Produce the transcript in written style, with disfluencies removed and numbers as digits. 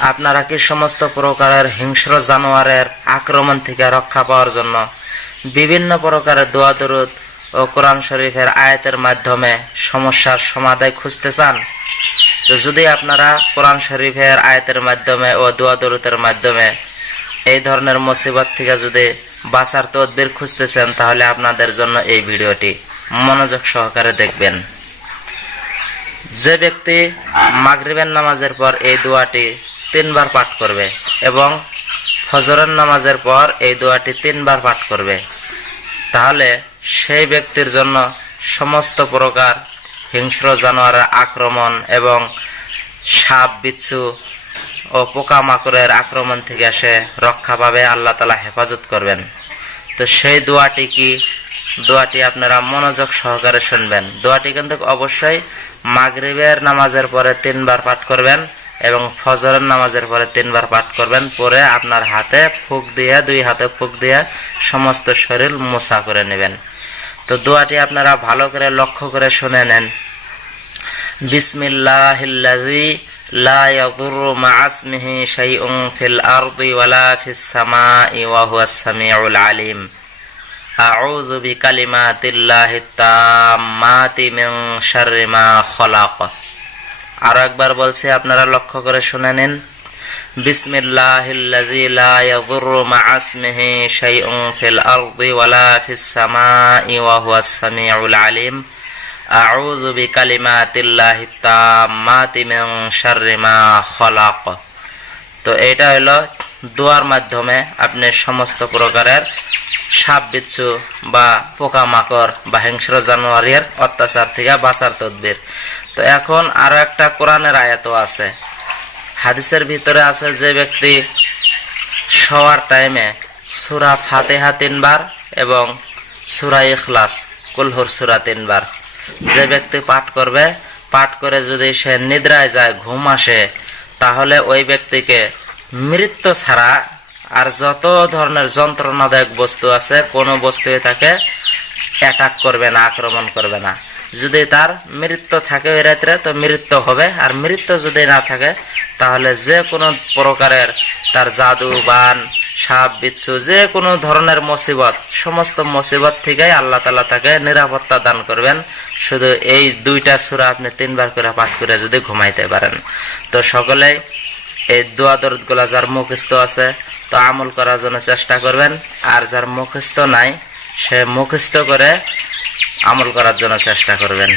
আপনারা কি সমস্ত প্রকারের হিংস্র জানোয়ারের আক্রমণ থেকে রক্ষা পাওয়ার জন্য বিভিন্ন প্রকারের দোয়া দরুদ ও কোরআন শরীফের আয়াতের মাধ্যমে সমস্যার সমাধান খুঁজতে চান? তো যদি আপনারা কোরআন শরীফের আয়াতের মাধ্যমে ও দোয়া দরুদের মাধ্যমে এই ধরনের মুসিবত থেকে যদি বাঁচার তদবির খুঁজতেছেন, তাহলে আপনাদের জন্য এই ভিডিওটি মনোযোগ সহকারে দেখবেন। যে ব্যক্তি মাগরিবের নামাজের পর এই দোয়াটি 3 বার পাঠ করবে এবং ফজরের নামাজের পর এই দোয়াটি 3 বার পাঠ করবে, তাহলে সেই ব্যক্তির জন্য সমস্ত প্রকার হিংস্র জানোয়ারের আক্রমণ এবং সাপ বিচ্ছু ও পোকামাকড়ের আক্রমণ থেকে সে রক্ষা পাবে, আল্লাহ তাআলা হেফাজত করবেন। তো সেই দোয়াটি কি? দোয়াটি আপনারা মনোযোগ সহকারে শুনবেন। দোয়াটি কিন্তু অবশ্যই মাগরিবের নামাজের পরে 3 বার পাঠ করবেন এবং ফজরের নামাজের পরে 3 বার পাঠ করবেন। পরে আপনার হাতে ফুঁক দিয়ে, 2 হাতে ফুঁক দিয়ে সমস্ত শরীর মোছা করে নেবেন। তো দোয়াটি আপনারা ভালো করে লক্ষ্য করে শুনে নেন। বিসমিল্লাহিল্লাযী লা ইয়াদুররু মা'a ইসমিহি শাইউন ফিল আরদি ওয়ালা ফিস সামাই ওয়া হুয়াস সামিউল আলিম। আউযু বিকালিমাতিল্লাহিত তাম্মাতি মিন শাররি মা খালাক। আর একবার বলছি, আপনারা লক্ষ্য করে শুনে নিন। বিসমিল্লাহিল্লাযী লা ইয়াদুররু মা'a ইসমিহি শাইউন ফিল আরদি ওয়ালা ফিস সামাই ওয়া হুয়াস সামিউল আলিম। আউযু বিকালিমাতিল্লাহিত তাম্মাতি মিন শাররি মা খালাক। তো এটা হলো দোয়ার মাধ্যমে আপনি সমস্ত প্রকারের সাপ বিচ্ছু বা পোকামাকড় বা হিংস্র জানোয়ারের অত্যাচার থেকে বাঁচার তদবির। তো এখন আরো একটা কোরআনের আয়াতও আছে, হাদিসের ভিতরে আছে, যে ব্যক্তি শোয়ার টাইমে সূরা ফাতিহা 3 বার এবং সূরা ইখলাস কুলহুর সূরা 3 বার যে ব্যক্তি পাঠ করবে, পাঠ করে যদি সে নিদ্রায় যায়, ঘুম আসে, তাহলে ওই ব্যক্তিকে মৃত্যু ছাড়া আর যত ধরনের যন্ত্রণাদায়ক বস্তু আছে কোনো বস্তুই তাকে অ্যাটাক করবে না, আক্রমণ করবে না। যদি তার মৃত্যু থাকে ওই রাত্রে, তো মৃত্যু হবে, আর মৃত্যু যদি না থাকে তাহলে যে কোনো প্রকারের তার জাদু বান সাপ বিচ্ছু যে কোনো ধরনের মুসিবত, সমস্ত মুসিবত থেকেই আল্লাহ তাআলা তাকে নিরাপত্তা দান করবেন। শুধু এই 2টা সূরা আপনি 3 বার করে পাঠ করে যদি ঘুমাইতে পারেন। তো সকলেই এই দোয়া দরুদগুলো যার মুখস্থ আছে তো আমল করার জন্য চেষ্টা করবেন, আর যার মুখস্থ নাই সে মুখস্থ করে আমল করার জন্য চেষ্টা করবেন।